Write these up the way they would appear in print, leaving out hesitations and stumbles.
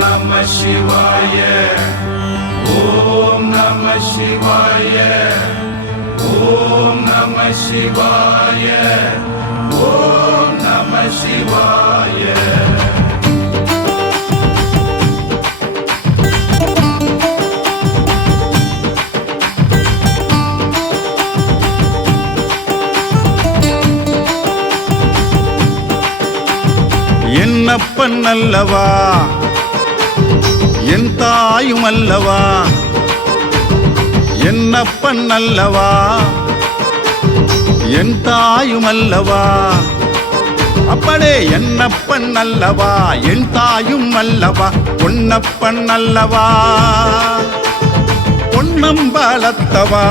Namah Shivaya. Om Namah Shivaya. Om Namah Shivaya. Om Namah Shivaya. என்னப்பன் அல்லவா என் தாயும் அல்லவா, என்னப்பன் அல்லவா என் தாயும் அல்லவா, அப்படே என்னப்பன் அல்லவா என் தாயும் அல்லவா, பொன்னப்பன் அல்லவா பொன்னம்பலத்தவா,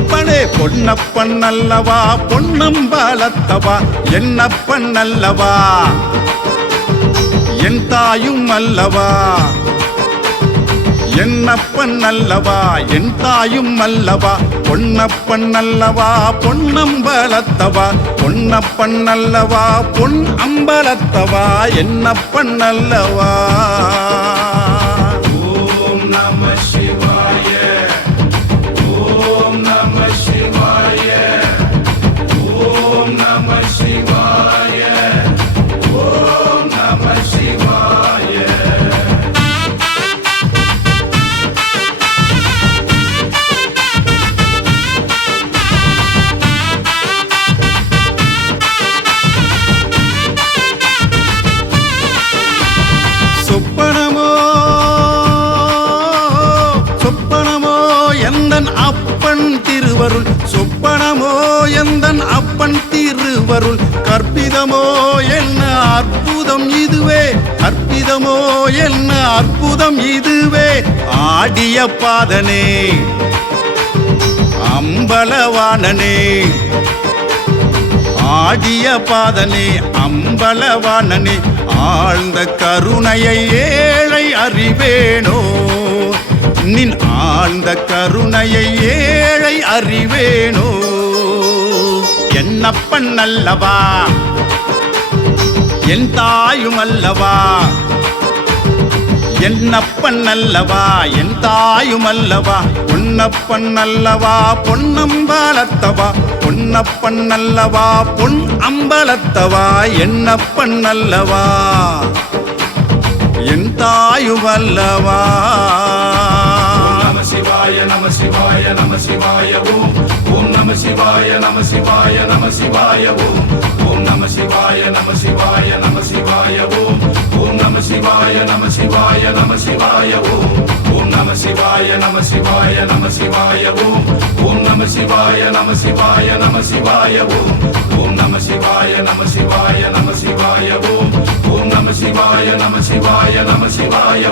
அப்பனே பொன்னப்பன் அல்லவா பொன்னம்பலத்தவா, என்னப்பன் அல்லவா என் தாயும் அல்லவா, என்னப்பன் அல்லவா என் தாயும் அல்லவா, பொன்னப்பன் அல்லவா பொன்னம்பலத்தவா, பொன்னப்பன் அல்லவா பொன் அம்பலத்தவா, என்னப்பன் அல்லவா. Om Namah Shivaya. Om Namah Shivaya. Om Namah Shivaya. Om Namah Shivaya. சொப்பனமோ சொப்பனமோ எந்தன் அப்பன் திருவருள், சொப்பனமோ எந்தன் அப்பன் திருவருள், கற்பிதமோ என்ன அற்புதம் இதுவே, கற்பிதமோ என்ன அற்புதம் இதுவே, ஆடிய பாதனே அம்பலவாணனே, ஆடிய பாதனே அம்பலவாணனே, ஆழ்ந்த கருணையை ஏழை அறிவேனோ, நின் ஆழ்ந்த கருணையை ஏழை அறிவேனோ, என்னப்பன் அல்லவா என் தாயும் அல்லவா, என்னப்பன் அல்லவா என் தாயும் அல்லவா, பொன்னப்பன் அல்லவா பொன்னம்பலத்தவா, பொன்னப்பன் அல்லவா பொன் அம்பலத்தவா, என்னப்பன் அல்லவா என் தாயும் அல்லவா. Namah Shivaya. Namah Shivaya. Namah Shivaya. Om Namah Shivaya. Namah Shivaya. Namah Shivaya. Om Namah Shivaya. Namah Shivaya. Namah Shivaya. Om Namah Shivaya. Namah Shivaya. Namah Shivaya. Om Namah Shivaya. Namah Shivaya. Namah Shivaya. Om Namah Shivaya. Namah Shivaya. Namah Shivaya. Om Namah Shivaya. Namah Shivaya. Namah Shivaya. Om Namah Shivaya. Namah Shivaya. Namah Shivaya.